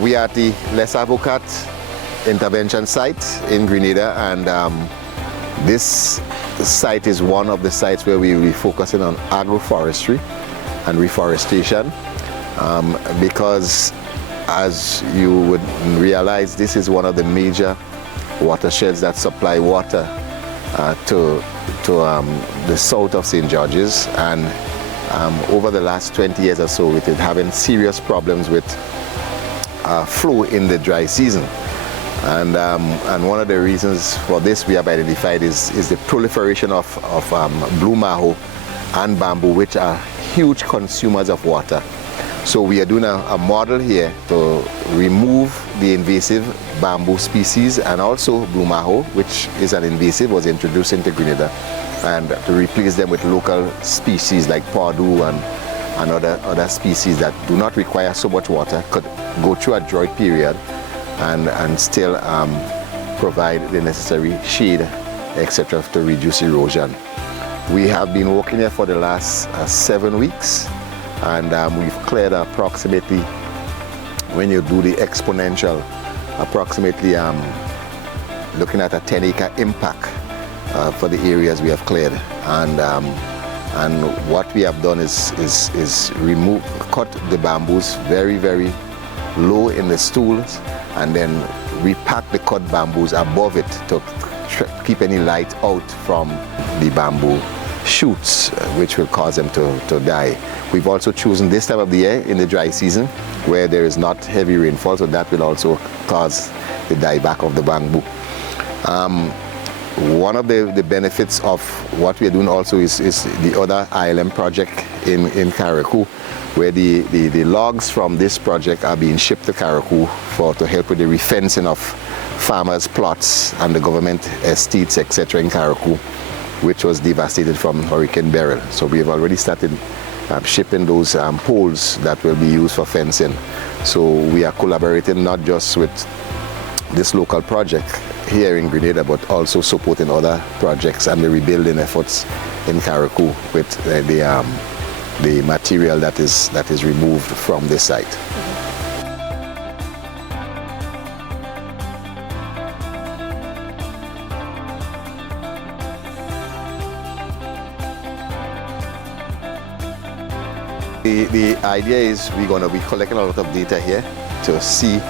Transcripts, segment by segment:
We are at the Les Avocat intervention site in Grenada, and this site is one of the sites where we will be focusing on agroforestry and reforestation, because as you would realize, this is one of the major watersheds that supply water to the south of St. George's, and over the last 20 years or so it is having serious problems with flow in the dry season. And one of the reasons for this we have identified is the proliferation of blue maho and bamboo, which are huge consumers of water. So we are doing a model here to remove the invasive bamboo species, and also blue maho, which is an invasive, was introduced into Grenada, and to replace them with local species like pawdu and other species that do not require so much water, could go through a drought period and still provide the necessary shade, etc., to reduce erosion. We have been working here for the last 7 weeks, and we've cleared approximately, when you do the exponential, approximately looking at a 10-acre impact for the areas we have cleared. And what we have done is cut the bamboos very, very low in the stools, and then repack the cut bamboos above it to keep any light out from the bamboo shoots, which will cause them to die. We've also chosen this time of the year in the dry season where there is not heavy rainfall, so that will also cause the dieback of the bamboo. One of the benefits of what we are doing also is the other ILM project in Carriacou, where the logs from this project are being shipped to Carriacou to help with the refencing of farmers' plots and the government estates, etc., in Carriacou, which was devastated from Hurricane Beryl. So we have already started shipping those poles that will be used for fencing. So we are collaborating not just with this local project here in Grenada, but also supporting other projects and the rebuilding efforts in Carriacou with the material that is removed from this site. The idea is we're going to be collecting a lot of data here to see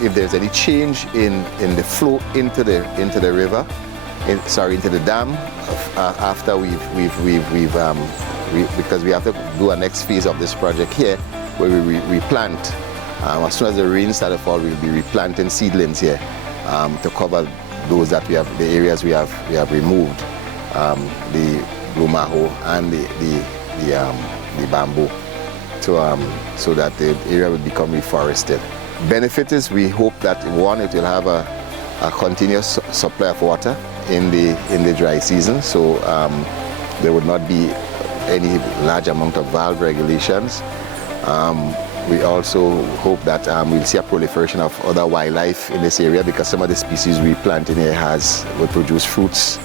if there's any change in the flow into the river, into the dam, after because we have to do a next phase of this project here where we replant. As soon as the rain starts to fall, we'll be replanting seedlings here to cover those that we have, the areas we have removed, the blue maho and the bamboo, so that the area will become reforested. Benefit is we hope that, one, it will have a continuous supply of water in the dry season, so there would not be any large amount of valve regulations. We also hope that we'll see a proliferation of other wildlife in this area, because some of the species we plant in here will produce fruits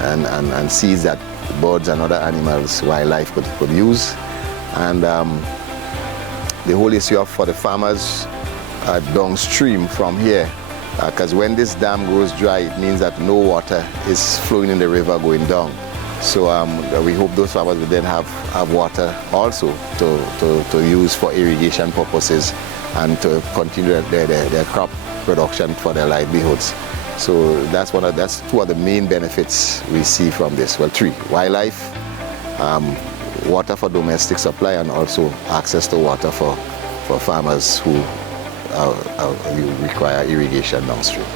and seeds that birds and other animals, wildlife could use. And the whole issue for the farmers downstream from here, because when this dam goes dry, it means that no water is flowing in the river going down. So we hope those farmers will then have water also to use for irrigation purposes and to continue their crop production for their livelihoods. So that's two of the main benefits we see from this. Well, three: wildlife, water for domestic supply, and also access to water for farmers who require irrigation downstream.